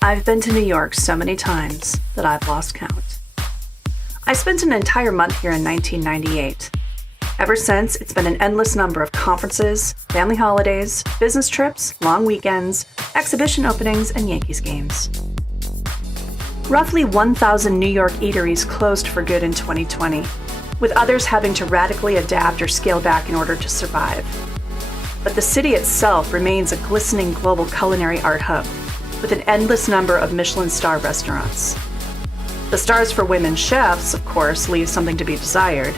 I've been to New York so many times that I've lost count. I spent an entire month here in 1998. Ever since, it's been an endless number of conferences, family holidays, business trips, long weekends, exhibition openings, and Yankees games. Roughly 1,000 New York eateries closed for good in 2020, with others having to radically adapt or scale back in order to survive. But the city itself remains a glistening global culinary art hub, with an endless number of Michelin star restaurants. The stars for women chefs, of course, leave something to be desired,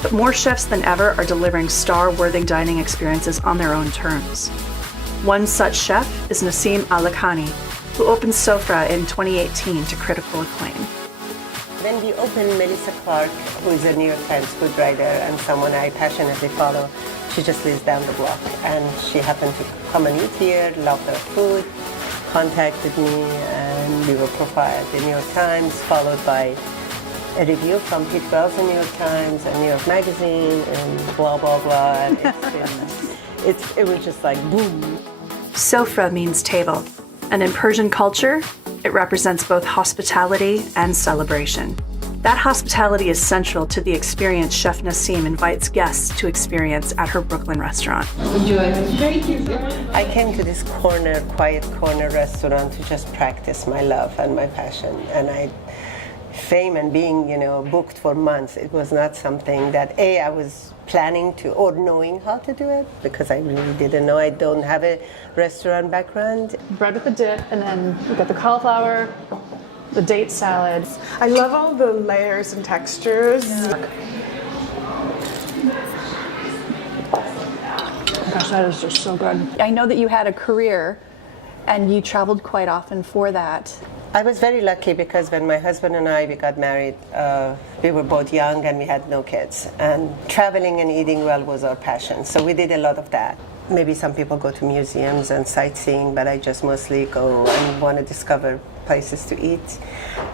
but more chefs than ever are delivering star-worthy dining experiences on their own terms. One such chef is Nasim Al-Lakhani, who opened Sofreh in 2018 to critical acclaim. When we opened, Melissa Clark, who is a New York Times food writer and someone I passionately follow, she just lives down the block, and she happened to come and eat here, loved our food, contacted me, and we were profiled in New York Times, followed by a review from Pete Wells in New York Times and New York Magazine, and blah, blah, blah. And it was just like boom. Sofreh means table, and in Persian culture, it represents both hospitality and celebration. That hospitality is central to the experience Chef Nasim invites guests to experience at her Brooklyn restaurant. Enjoy. Thank you. I came to this quiet corner restaurant to just practice my love and my passion. And fame and being, booked for months, it was not something that, I was planning to or knowing how to do it, because I really didn't know. I don't have a restaurant background. Bread with the dip, and then we got the cauliflower, the date salad. I love all the layers and textures. Yeah. Gosh, that is just so good. I know that you had a career and you traveled quite often for that. I was very lucky because when my husband and we got married, we were both young and we had no kids. And traveling and eating well was our passion. So we did a lot of that. Maybe some people go to museums and sightseeing, but I just mostly go and want to discover places to eat.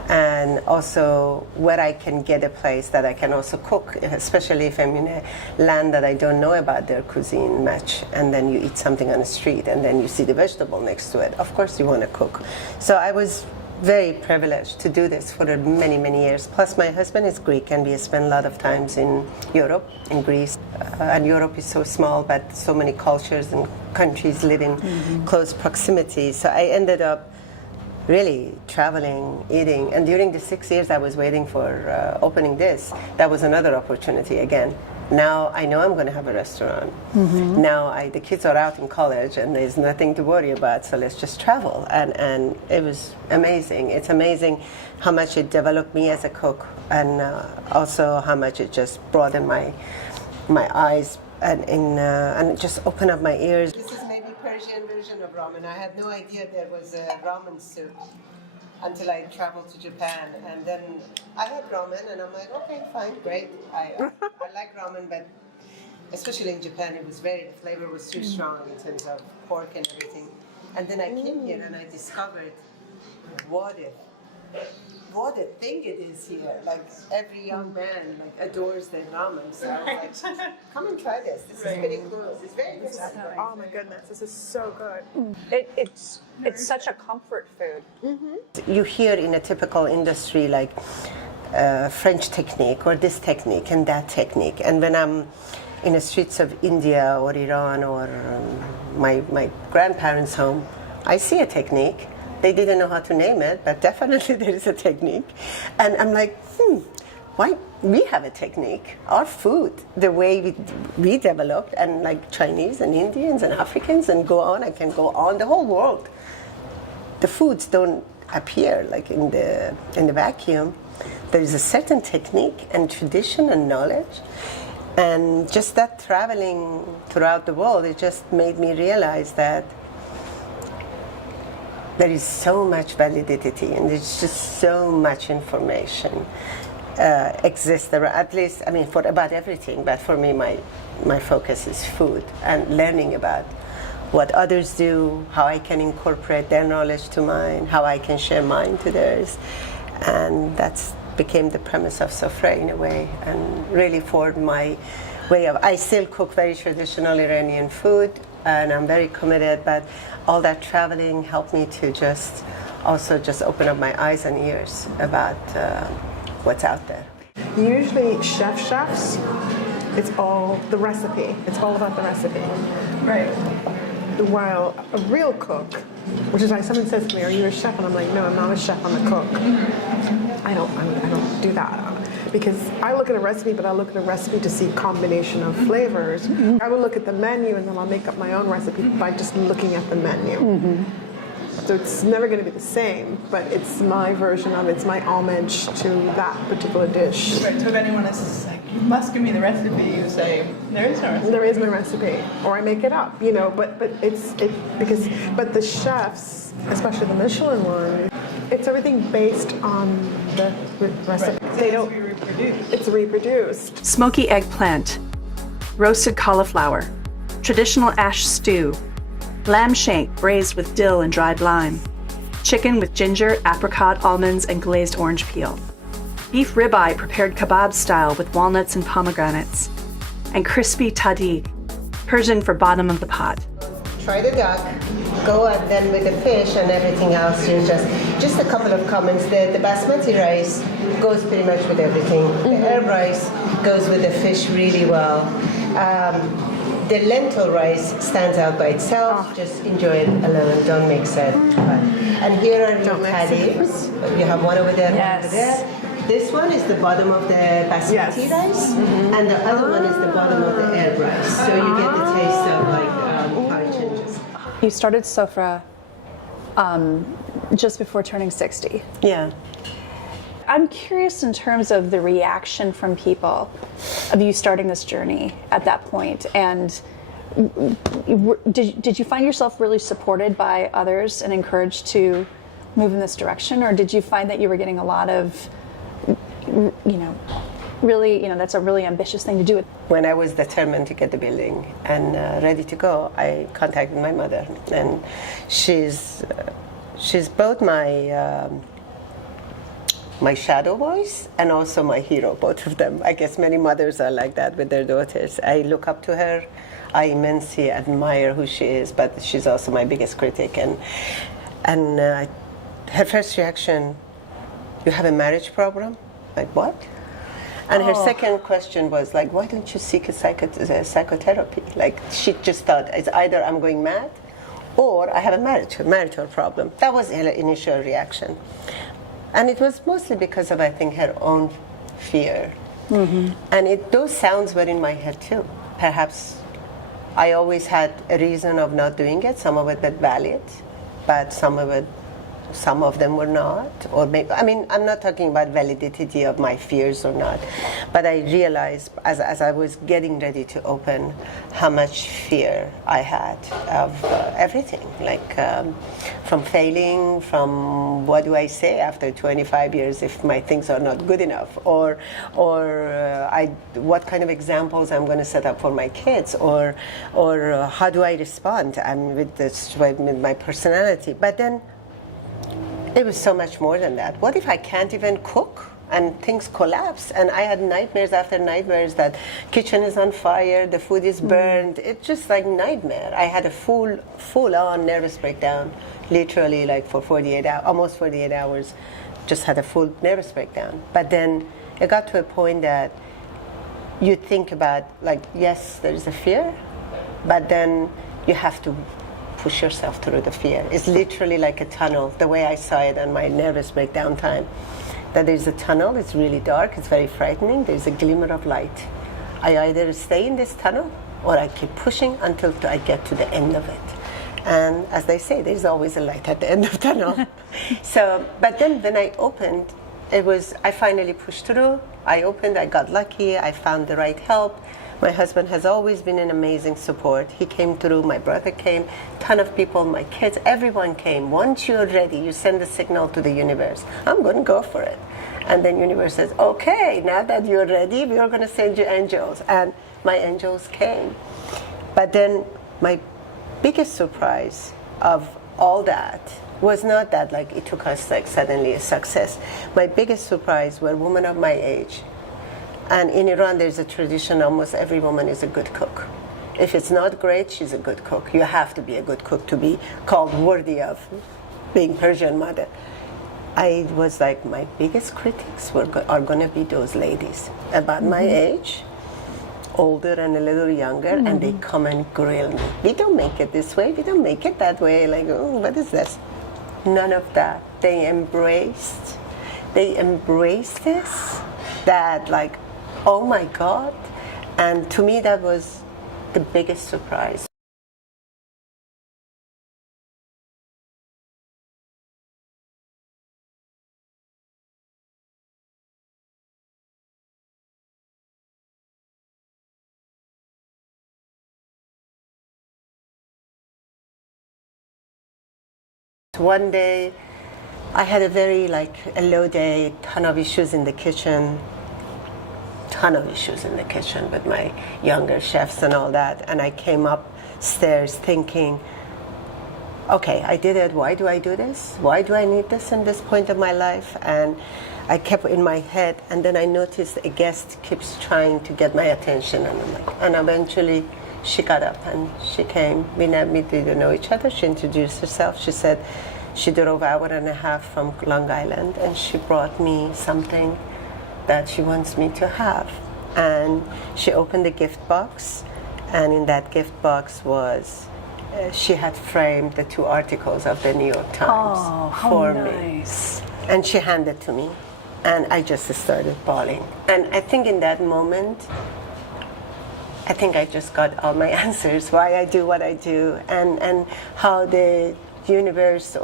And also where I can get a place that I can also cook, especially if I'm in a land that I don't know about their cuisine much. And then you eat something on the street and then you see the vegetable next to it. Of course you want to cook. So I was very privileged to do this for many, many years. Plus my husband is Greek and we spend a lot of times in Europe, in Greece. And Europe is so small, but so many cultures and countries live in close proximity. So I ended up really traveling, eating. And during the 6 years I was waiting for opening this, that was another opportunity again. Now I know I'm going to have a restaurant. Now the kids are out in college and there's nothing to worry about, so let's just travel. And it was amazing. It's amazing how much it developed me as a cook, and also how much it just broadened my eyes and just opened up my ears. This is maybe Persian version of ramen. I had no idea there was a ramen soup until I traveled to Japan, and then I had ramen, and I'm like, okay, fine, great. I like ramen, but especially in Japan, the flavor was too strong in terms of pork and everything. And then I came here and I discovered what a thing it is here. Like every young man adores their ramen. So I was like, come and try this. This is pretty cool. It's very good. Oh my goodness, this is so good. It's such a comfort food. You hear in a typical industry like French technique or this technique and that technique. And when I'm in the streets of India or Iran or my grandparents' home, I see a technique. They didn't know how to name it, but definitely there is a technique. And I'm like, why we have a technique? Our food, the way we developed, and like Chinese and Indians and Africans and go on, I can go on, the whole world. The foods don't appear like in the vacuum. There is a certain technique and tradition and knowledge. And just that traveling throughout the world, it just made me realize that there is so much validity and there's just so much information exists, at least, for about everything, but for me, my focus is food and learning about what others do, how I can incorporate their knowledge to mine, how I can share mine to theirs. And that's became the premise of Sofreh in a way, and really formed my way of, I still cook very traditional Iranian food, and I'm very committed, but all that traveling helped me to just also just opened up my eyes and ears about what's out there. Usually chefs, it's all the recipe. It's all about the recipe. Right. While a real cook, which is why someone says to me, "Are you a chef?" and I'm like, "No, I'm not a chef. I'm a cook. I don't do that." Because I look at a recipe, but I look at a recipe to see combination of flavors. I will look at the menu and then I'll make up my own recipe by just looking at the menu. So it's never going to be the same, but it's my version of it. It's my homage to that particular dish. Right, so if anyone is like, you must give me the recipe, you say, there is no recipe. There is no recipe, or I make it up, you know. But but the chefs, especially the Michelin one, it's everything based on the recipe. Right. They It has don't. to be reproduced. It's reproduced. Smoky eggplant, roasted cauliflower, traditional ash stew, lamb shank braised with dill and dried lime, chicken with ginger, apricot, almonds, and glazed orange peel, beef ribeye prepared kebab style with walnuts and pomegranates, and crispy tahdig, Persian for bottom of the pot. Try the duck, go out then with the fish and everything else. You just a couple of comments. The basmati rice goes pretty much with everything. The herb rice goes with the fish really well. The lentil rice stands out by itself. Just enjoy it alone. Don't mix it. And here are your patties. You have one over there, one over there. This one is the bottom of the basmati rice, and the other one is the bottom of the herb rice. So you get the taste of like how it changes. You started Sofreh just before turning 60. Yeah. I'm curious in terms of the reaction from people of you starting this journey at that point. And did you find yourself really supported by others and encouraged to move in this direction? Or did you find that you were getting a lot of, really, that's a really ambitious thing to do? When I was determined to get the building and ready to go, I contacted my mother. And she's both my shadow voice and also my hero, both of them. I guess many mothers are like that with their daughters. I look up to her. I immensely admire who she is, but she's also my biggest critic. And her first reaction, "You have a marriage problem?" Like, what? And her second question was like, "Why don't you seek a psychotherapy?" Like, she just thought it's either I'm going mad or I have a marital problem. That was her initial reaction. And it was mostly because of, I think, her own fear. And those sounds were in my head too. Perhaps I always had a reason of not doing it. Some of it was valid, but some of them were not. Or maybe, I'm not talking about validity of my fears or not, but I realized as I was getting ready to open how much fear I had of everything, like from failing, from what do I say after 25 years if my things are not good enough, or what kind of examples I'm going to set up for my kids, or how do I respond with my personality. But then it was so much more than that. What if I can't even cook and things collapse? And I had nightmares after nightmares that kitchen is on fire, the food is burned. It's just like nightmare. I had a full-on nervous breakdown, literally like for 48 hours, almost 48 hours, just had a full nervous breakdown. But then it got to a point that you think about, like, yes, there is a fear, but then you have to push yourself through the fear. It's literally like a tunnel, the way I saw it on my nervous breakdown time. That there's a tunnel, it's really dark, it's very frightening, there's a glimmer of light. I either stay in this tunnel or I keep pushing until I get to the end of it. And as they say, there's always a light at the end of the tunnel. But then when I opened, I finally pushed through. I opened, I got lucky, I found the right help. My husband has always been an amazing support. He came through, my brother came, ton of people, my kids, everyone came. Once you're ready, you send a signal to the universe. I'm going to go for it. And then universe says, okay, now that you're ready, we are going to send you angels. And my angels came. But then my biggest surprise of all that was not that like it took us like suddenly a success. My biggest surprise were women of my age. And in Iran, there's a tradition, almost every woman is a good cook. If it's not great, she's a good cook. You have to be a good cook to be called worthy of being Persian mother, I was like, my biggest critics are going to be those ladies about my age, older and a little younger, and they come and grill me. We don't make it this way, we don't make it that way. Like, oh, what is this? None of that. They embraced this, that like, oh my God. And to me, that was the biggest surprise. One day, I had a low day, ton of issues in the kitchen with my younger chefs and all that. And I came upstairs thinking, okay, I did it. Why do I do this? Why do I need this in this point of my life? And I kept in my head, and then I noticed a guest keeps trying to get my attention, and eventually she got up and she came. We didn't know each other. She introduced herself. She said she drove 1.5 hours from Long Island, and she brought me something that she wants me to have. And she opened the gift box, and in that gift box was, she had framed the 2 articles of the New York Times for me. And she handed it to me, and I just started bawling. And I think in that moment, I think I just got all my answers, why I do what I do, and how the universe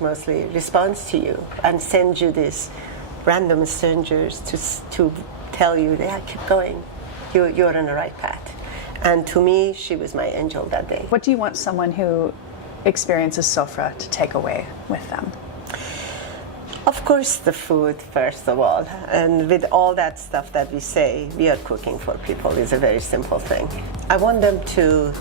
mostly responds to you and sends you these random strangers to tell you, yeah, keep going, you're on the right path. And to me, she was my angel that day. What do you want someone who experiences Sofreh to take away with them? Of course, the food, first of all. And with all that stuff that we say, we are cooking for people, is a very simple thing. I want them to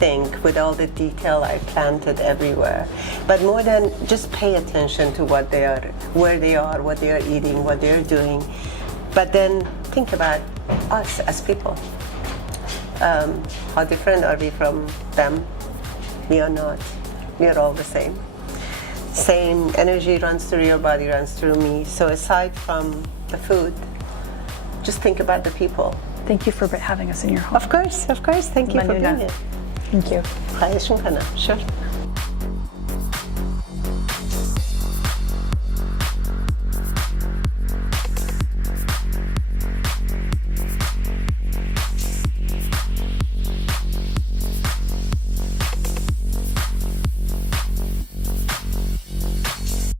think with all the detail I planted everywhere. But more than just pay attention to what they are, where they are, what they are eating, what they are doing. But then think about us as people. How different are we from them? We are not. We are all the same. Same energy runs through your body, runs through me. So aside from the food, just think about the people. Thank you for having us in your home. Of course. Thank you for being here. Thank you. خواهش میکنم. Sure.